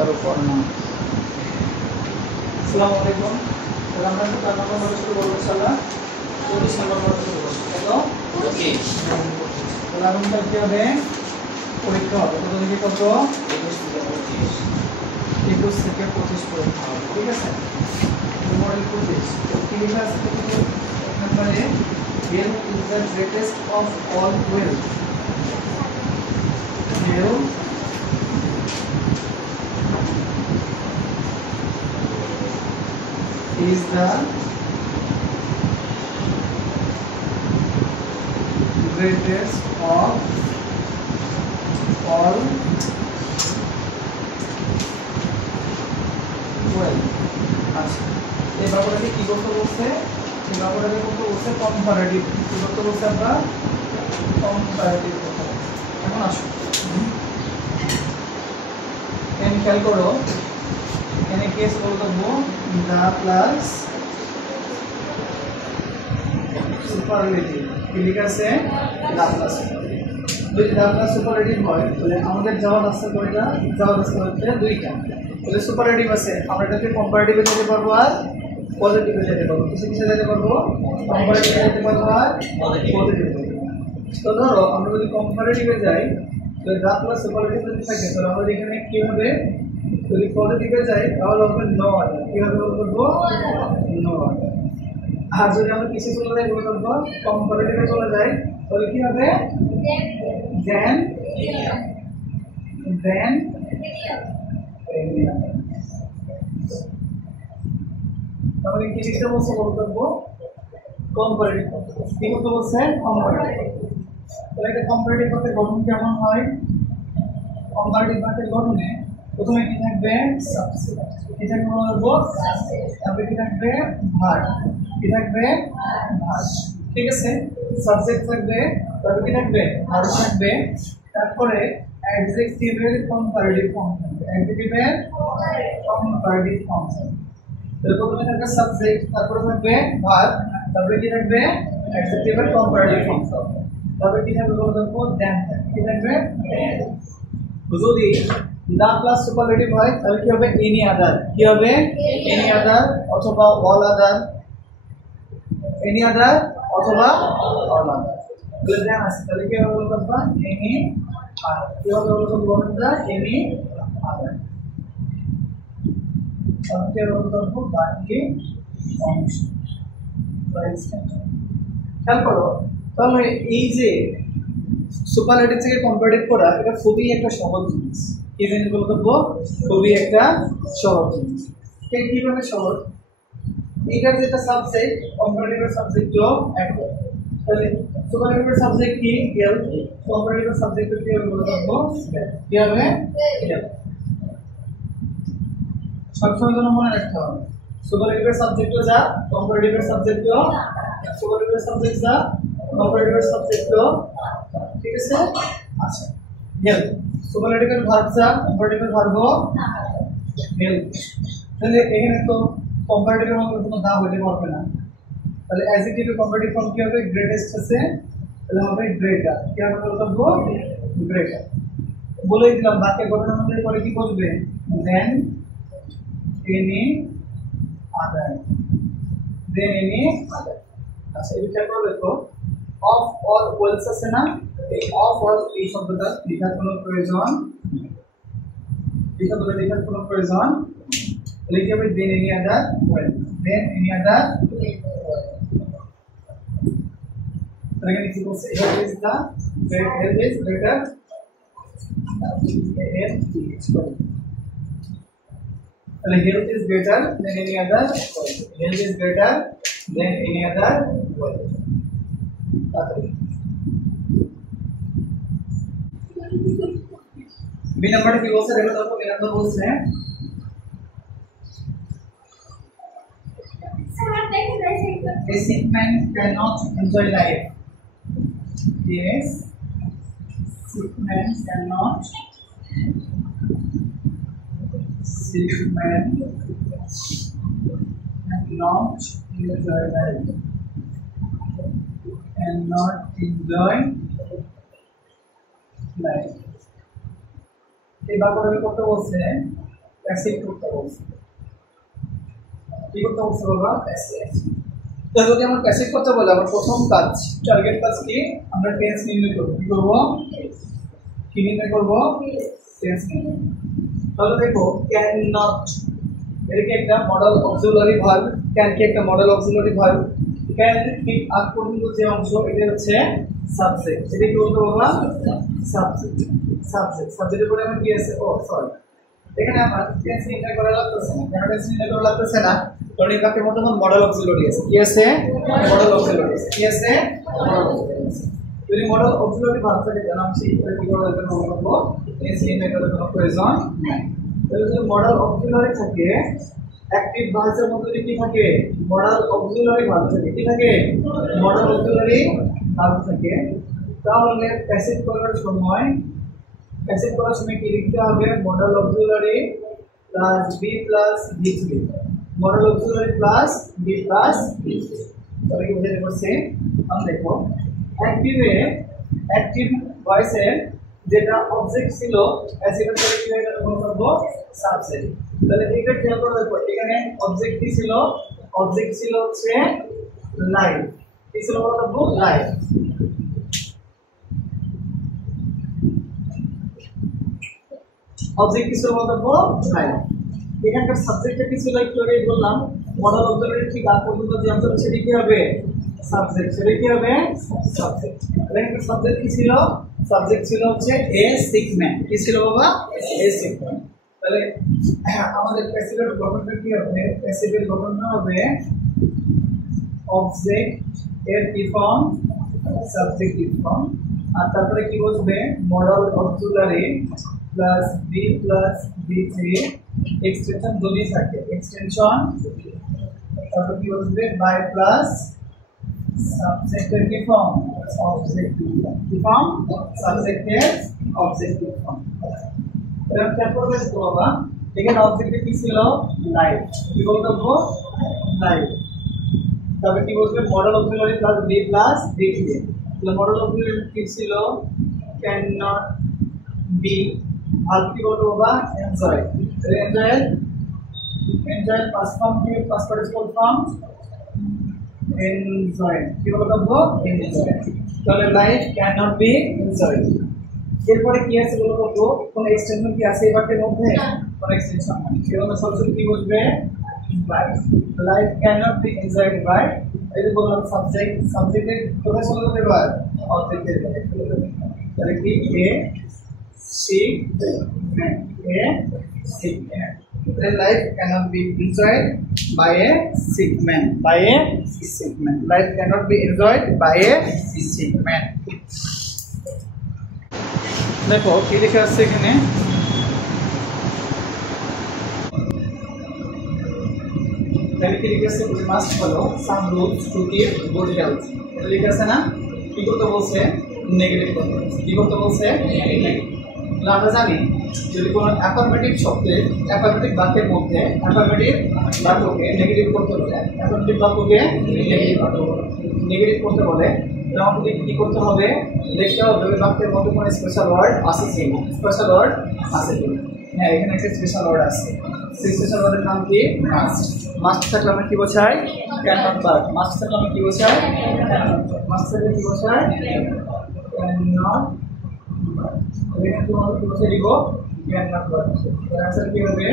আসসালামু আলাইকুম। আমরা তো 4 নম্বর মডেল শুরু করব ইনশাআল্লাহ। 25 নম্বর মডেল শুরু করব। কত? 25। তাহলে আমরা কি হবে? পরীক্ষা হবে। কত থেকে কত? 21 থেকে 25 পরীক্ষা হবে। ঠিক আছে? মডেল 25। তো কি লেখা আছে দেখো এক নম্বরে health is the greatest of all wealth. Health is the greatest of all wealth. আচ্ছা এই ব্যাপারটাকে কি করতে বলছে? এই ব্যাপারটাকে করতে বলছে কম্পারেটিভ। কি করতে বলছে আমরা? কম্পারেটিভ করতে বলছে। এখন আসো এন খেয়াল করো, এখানে কেস বলতে দেবো দা প্লাস সুপারলেটিভ। কি লেখা আছে? The plus. যদি দা প্লাস সুপারলেটিভ হয় তাহলে আমাদের জবাব আছে কয়টা? জবাব আছে হচ্ছে দুইটা। তাহলে সুপারলেটিভ আছে, আমরা এটাকে কম্পারেটিভে যেতে পারবো আর পজিটিভে যেতে পারবো। কিসে কিসে যেতে পারবো? কম্পারেটিভে যেতে পারবো আর পজিটিভে। তো ধরো আমরা যদি কম্পারেটিভে যাই তাহলে দা প্লাস সুপারলেটিভ যদি থাকে তাহলে আমাদের এখানে কি হবে? যদি পজিটিভে যাই তাহলে হবে নো অর্ডার। কিভাবে বলবো? No order. আর যদি আমরা কিসে চলে যাই বলবো কম্পারেটিভে চলে যাই তাহলে কি হবে? দেন তাহলে কি লিখতে বলছে বলবো কম্পারেটিভ। কি করতে বলছে? কম্পারেটিভ। তাহলে এটা কম্পারেটিভ ভার্বের গঠন কেমন হয়? কম্পারেটিভ ভার্বের গঠনে প্রথমে কি থাকবে? সাবজেক্ট। কি থাকবে বলবো? সাবজেক্ট। তারপরে কি থাকবে? ভার্ব। কি থাকবে? ভার্ব। ঠিক আছে? সাবজেক্ট থাকবে, তারপরে কি থাকবে? ভার্ব থাকবে, তারপরে অ্যাডজেক্টিভের কম্পারেটিভ ফর্ম থাকবে। অ্যাডজেক্টিভের কম্পারেটিভ ফর্ম থাকবে। তাহলে প্রথমে থাকবে সাবজেক্ট, তারপরে থাকবে ভার্ব, তারপরে কি থাকবে? অ্যাডজেক্টিভের কম্পারেটিভ ফর্ম থাকবে। তারপরে কি থাকবে বলবো? দেন থাকবে। কি থাকবে? যদি দা প্লাস সুপারলেটিভ হয় তাহলে কি হবে? Any other. কি হবে? এনি আদার অথবা অল আদার। এনি আদার অথবা অল আদার। তাহলে দেন আছে, তাহলে কি হবে বলবো? Any other. কি হবে বলবো? Any other. সবচেয়ে বলবো বাকি অংশ। খেয়াল করো তাহলে এই যে সুপারলেটিভ থেকে কম্পারেটিভ করা এটা খুবই একটা সহজ জিনিস। কি জিনিস বলবো? খুবই একটা সহজ জিনিস। কিভাবে সহজ? এটা যেটা সাবজেক্ট, কম্পারেটিভের সাবজেক্টও একই। তাহলে সুপারলেটিভের সাবজেক্ট কি? হেলথ। কম্পারেটিভের সাবজেক্ট কি হবে বলবো? কি হবে? হেলথ। সবসময় জন্য মনে রাখতে হবে সুপারলেটিভের সাবজেক্টও যা, কম্পারেটিভের সাবজেক্টও। সুপারলেটিভের সাবজেক্ট যা, কম্পারেটিভের সাবজেক্টও। ঠিক আছে? আচ্ছা হেলথ। সুপারলেটিভের ভার্ব যা, কম্পারেটিভের ভার্বও হেলথ। তাহলে এখানে তো কম্পারেটিভের মধ্যে কোনো দা হইতে পারবে না। তাহলে অ্যাডজেক্টিভের কম্পারেটিভ ফর্ম কি হবে? গ্রেটেস্ট আছে, তাহলে হবে গ্রেটার। কি হবে বলবো? গ্রেটার। বলেই দিলাম বাক্যের গঠনের মধ্যে পরে কি বলবে? দেন এনি আদার। দেন এনি আদার। আচ্ছা এটা খেয়াল করে দেখো অফ অল ওয়েলস আছে না? এই অফ অল এই শব্দটা লেখার কোনো প্রয়োজন, এই শব্দটা লেখার কোনো প্রয়োজন লিখে হবে than any other wealth. Than any other তাহলে কি বলছে? Health is the health is greater তাহলে health is greater than any other wealth. Health is greater than any other wealth. B number की बोल से देखो तो बी नंबर बोल से a sick man cannot enjoy life. Yes, sick man cannot enjoy life and not enjoy life. এই বাক্যটা করতে বলছে প্যাসিভ করতে বলছে কি করতে বলছে বাবা প্যাসিভ তো যদি আমরা প্যাসিভ করতে বলে আমার প্রথম কাজ টার্গেট কাজ কি আমরা টেন্স নির্ণয় করব কি করব কি নির্ণয় করব টেন্স নির্ণয় তাহলে দেখো ক্যান নট এর কি একটা মডেল অক্সিলারি ভার্ব ক্যান কি একটা মডেল অক্সিলারি ভার্ব ক্যান ঠিক আগ পর্যন্ত যে অংশ এটা হচ্ছে সাবজেক্ট এটা কি বলতে বাবা সাবজেক্ট সাবজেক্টের পরে আমরা কি আছে ও সরি এখানে আমরা টেন্স নির্ণয় করা লাগতেছে না কেন টেন্স নির্ণয় করা লাগতেছে না কারণ এই বাক্যের মধ্যে মডেল অক্সিলারি আছে কি আছে মডেল অক্সিলারি আছে কি আছে মডেল অক্সিলারি আছে যদি মডেল অক্সিলারি ভার্ব থাকে তাহলে আমরা সেটা কি করার জন্য করব টেন্স নির্ণয় করার কোনো প্রয়োজন নাই তাহলে যদি মডেল অক্সিলারি থাকে অ্যাক্টিভ ভার্বের মধ্যে কি থাকে মডেল অক্সিলারি ভার্ব থাকে কি থাকে মডেল অক্সিলারি ভার্ব থাকে তাহলে প্যাসিভ করার সময় কি লিখতে হবে modal auxiliary plus B plus বি3 modal auxiliary plus B plus বি3 তাহলে কি বুঝাতে পারছি আমরা দেখো অ্যাক্টিভ ভয়েসে যেটা অবজেক্ট ছিল অ্যাসিডেন্ট করে কি হয়ে গেল বলবো সাবজেক্ট তাহলে এটা খেয়াল করে দেখো এখানে অবজেক্ট কি ছিল হচ্ছে লাইভ কি ছিল বলবো লাইভ অবজেক্ট কি ছিল বলবো লাইভ এখানকার সাবজেক্টটা কি ছিল একটু আগে বললাম মডেল অবজেক্টের ঠিক আগ পর্যন্ত যে অংশ সেটা কি হবে সাবজেক্ট সেটা কি হবে সাবজেক্ট এখানকার সাবজেক্ট কি ছিল সাবজেক্ট ছিল হচ্ছে এ সিক ম্যান কি ছিল বাবা এ সিক ম্যান তাহলে আমাদের প্যাসিভের গঠনটা কি হবে প্যাসিভের গঠনটা হবে অবজেক্ট এর কি ফর্ম সাবজেক্ট কি ফর্ম আর তারপরে কি বসবে modal auxiliary plus B plus বি3 এক্সটেনশন যদি থাকে এক্সটেনশন তারপর কি বসবে বাই প্লাস সাবজেক্টের কি ফর্ম অবজেক্টিভ কি ফর্ম সাবজেক্টের অবজেক্টিভ ফর্ম এরকম তারপর দেখো বাবা এখানে অবজেক্টিভ কি ছিল লাইভ কি বলবো লাইভ তারপর কি বলবে modal auxiliary plus B plus বি3 তাহলে মডেল অক্সিলারি কি ছিল ক্যান নট বি আর কি বলবো বাবা এনজয় এনজয় পাস্ট ফর্ম কি পাস্ট পার্টিসিপল ফর্ম enjoyed কি বলবো enjoyed তাহলে life can not be enjoyed এরপরে কি আছে বলবো কোন এক্সটেনশন কি আছে এই বাক্যের মধ্যে কোন এক্সটেনশন নাই সেজন্য সবসময় কি বলবে life can not be enjoyed by এই যে বললাম সাবজেক্টের কোথায় চলে যেতে পারে অবজেক্টের তাহলে কি A C man A C man The life cannot be enjoyed by a sick man. Life cannot be enjoyed by a sick man. देखो কি লেখা আছে এখানে তাহলে কি লেখা আছে we must follow some rules to keep good health এটা লেখা আছে না কি করতে বলছে নেগেটিভ করতে কি করতে বলছে আমরা জানি যদি কোনো অ্যাফার্মেটিভ শব্দে অ্যাফার্মেটিভ বাক্যের মধ্যে অ্যাফার্মেটিভ বাক্যকে নেগেটিভ করতে বলে অ্যাফার্মেটিভ বাক্যকে নেগেটিভ করতে বলে আমাদের কি করতে হবে দেখতে হবে বাক্যের মধ্যে কোনো স্পেশাল ওয়ার্ড আছে কিনা স্পেশাল ওয়ার্ড আছে কিনা হ্যাঁ এখানে একটা স্পেশাল ওয়ার্ড আছে সেই স্পেশাল ওয়ার্ডের নাম কি মাস্ট থাকলে আমরা কি বোঝাই ক্যান নট বাট মাস্ট থাকলে আমরা কি বোঝাই মাস্ট থাকলে কি বোঝাই ক্যান নট এখানে তোমাকে কি বসে দিব ক্যান নট বাট এর आंसर কি হবে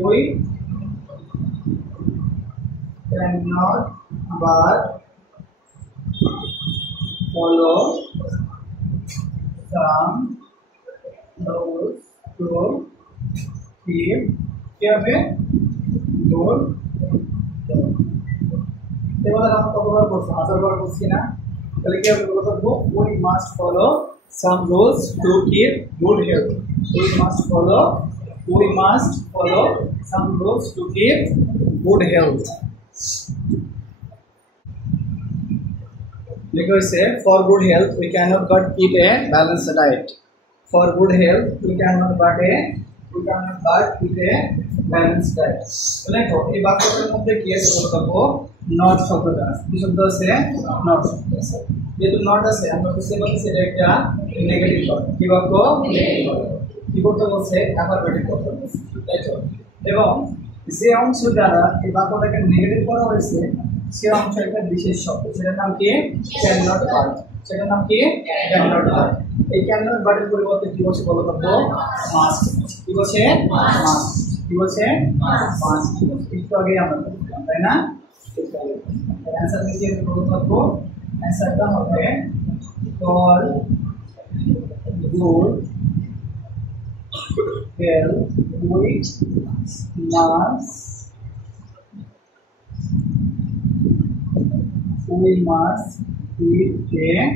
we can not but follow some rules to keep क्या है good এবার আমরা কতবার বলছি 1000 বার বলছি না তাহলে কি হবে বলবো we must follow some rules to keep good health we must follow some rules to keep good health because for good health we cannot but eat a balanced diet for good health we cannot but eat a balanced diet দেখো এই বাক্যটার মধ্যে কি আছে বলবো not শব্দটা আছে কি শব্দ আছে নট শব্দ আছে যেহেতু নট আছে আমরা বুঝতে পারছি এটা একটা নেগেটিভ শব্দ কি বাক্য কি করতে বলছে অ্যাফার্মেটিভ করতে বলছে তাই তো এবং যে অংশ দ্বারা এই বাক্যটাকে নেগেটিভ করা হয়েছে সে অংশ একটা বিশেষ শব্দ, সেটার নাম কি? Can not but. সেটার নাম কি? Can not but. এই ক্যান নট বাটের পরিবর্তে কি বলছে বলো তো? মাস্ট। কি বলছে? মাস্ট। কি বলছে? মাস্ট। একটু আগে আমরা বললাম, তাই না? অ্যান্সার লিখে বলতে পারবো। অ্যান্সারটা হবে for good health we must eat a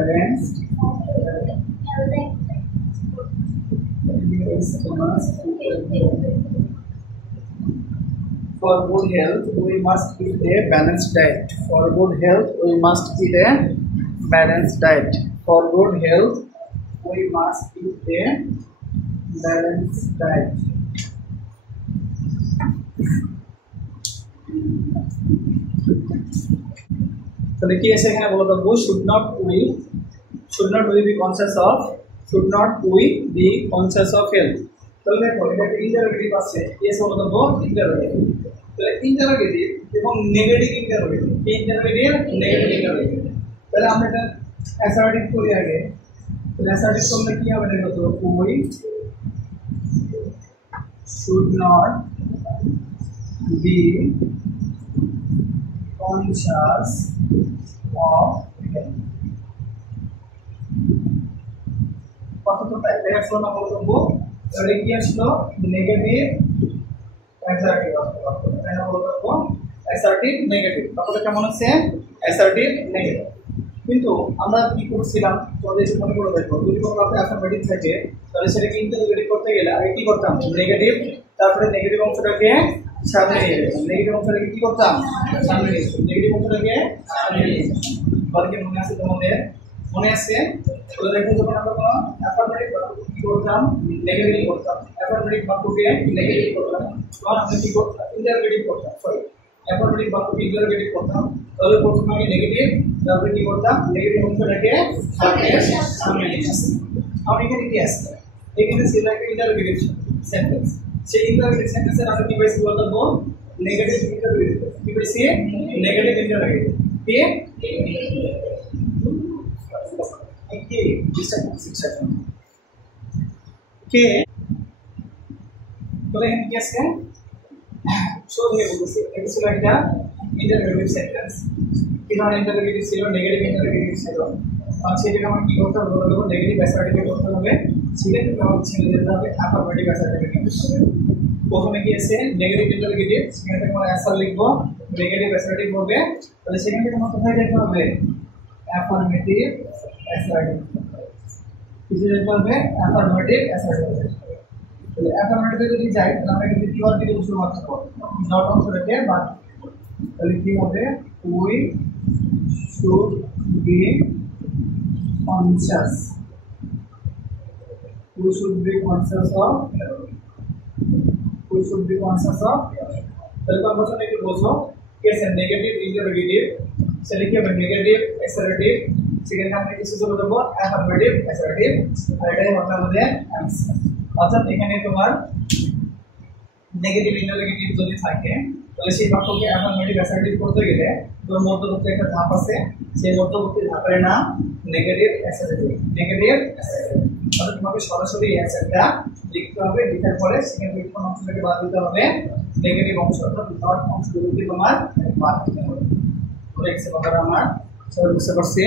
balanced for good health we must eat a balanced diet. For good health we must eat a balanced diet. For good health we must eat a balanced diet. তাহলে কি আছে এখানে বলো তো? should not we be conscious of health. তাহলে দেখো এটা একটা ইন্টারোগেটিভ আছে, এস বলো তো ইন্টারোগেটিভ। তাহলে ইন্টারোগেটিভ এবং নেগেটিভ ইন্টারোগেটিভ, কি ইন্টারোগেটিভ? Negative interrogative. তাহলে আমরা এটা অ্যাসার্টিভ করি আগে। তাহলে অ্যাসার্টিভ করলে কি হবে দেখো তো? we should not be conscious of health. কতটা দেখা শোনো না বলবো? তাহলে কি আসলো? নেগেটিভ অ্যাসার্টিভ আসলো, তাই না? বলবো অ্যাসার্টিভ নেগেটিভ। তাহলে কেমন আছে? Assertive negative. কিন্তু আমরা কি করছিলাম তোমাদের এসে মনে করে দেখো, যদি কোনো একটা অ্যাফার্মেটিভ থাকে তাহলে সেটাকে ইন্টারোগেটিভ করতে গেলে আগে কি করতাম? নেগেটিভ, তারপরে নেগেটিভ অংশটাকে সামনে নিয়ে যেতাম। নেগেটিভ অংশটাকে কি করতাম? সামনে নিয়ে যেতাম। নেগেটিভ অংশটাকে সামনে নিয়ে যেতাম। বলে কি মনে আছে তোমাদের? মনে আছে? তাহলে দেখো যখন আমরা কোনো অ্যাফার্মেটিভ কি করতাম? নেগেটিভ করতাম। অ্যাফার্মেটিভ বাক্যকে নেগেটিভ করতাম, তখন আমরা কি করতাম? ইন্টারোগেটিভ করতাম। সরি, অ্যাফার্মেটিভ বাক্যকে ইন্টারোগেটিভ করতাম। তাহলে প্রথমে আমি নেগেটিভ, তারপরে কি করতাম? নেগেটিভ অংশটাকে সামনে নিয়ে আসতাম। আমার এখানে কি আসছে? এখানে ছিল একটা ইন্টারোগেটিভ সেন্টেন্স। সেই ইন্টারোগেটিভ সেন্টেন্সের আমরা কি পাইছি বলবো? Negative interrogative. কি পাইছি? Negative interrogative. কে শিক্ষা কে বলে এখানে কি আছে? শোধ হয়ে বলতেছি এটা ছিল একটা ইন্টারোগেটিভ সেন্টেন্স। কি ধরনের ইন্টারোগেটিভ ছিল? নেগেটিভ ইন্টারোগেটিভ ছিল। আর সেটাকে আমার কি করতে হবে বলবো? নেগেটিভ অ্যাসার্টিভ করতে হবে। ছেড়ে দিতে হবে অ্যাফার্মেটিভ অ্যাসার্টিভ করতে হবে। প্রথমে কি আছে? নেগেটিভ ইন্টারোগেটিভ, সেখানে থেকে আমরা অ্যান্সার লিখবো, নেগেটিভ অ্যাসার্টিভ হবে। তাহলে সেখান থেকে আমার কোথায় যেতে হবে? Affirmative assertive. কিছু যেতে হবে অ্যাফার্মেটিভ অ্যাসার্টিভ। তাহলে অ্যাফার্মেটিভ যদি যাই তাহলে আমরা কিন্তু কি বলতে গেলে শুরু করতে হবে? নট অংশটাকে বাদ। তাহলে কি হবে? We should be conscious. We should be conscious of health. We should be conscious of health. তাহলে কনভার্সন একটু বোঝো। কেসে নেগেটিভ ইন্টারোগেটিভ, সেটা কি হবে? Negative assertive. সেখানে আমরা কিছু করে দেবো অ্যাফার্মেটিভ অ্যাসার্টিভ। আর এটাই হবে আমাদের অ্যান্সার। অর্থাৎ এখানে তোমার নেগেটিভ ইন্টারোগেটিভ যদি থাকে তাহলে সেই বাক্যকে অ্যাফার্মেটিভ অ্যাসার্টিভ করতে গেলে তোর মধ্যবর্তী একটা ধাপ আছে, সেই মধ্যবর্তী ধাপের নাম নেগেটিভ অ্যাসার্টিভ। নেগেটিভ অ্যাসার্টিভ অর্থাৎ তোমাকে সরাসরি অ্যান্সারটা লিখতে হবে। লিখার পরে সেখান থেকে কোন অংশটাকে বাদ দিতে হবে? নেগেটিভ অংশ, অর্থাৎ নট অংশগুলোকে তোমার বাদ দিতে হবে। আমার সবাই বুঝতে পারছি?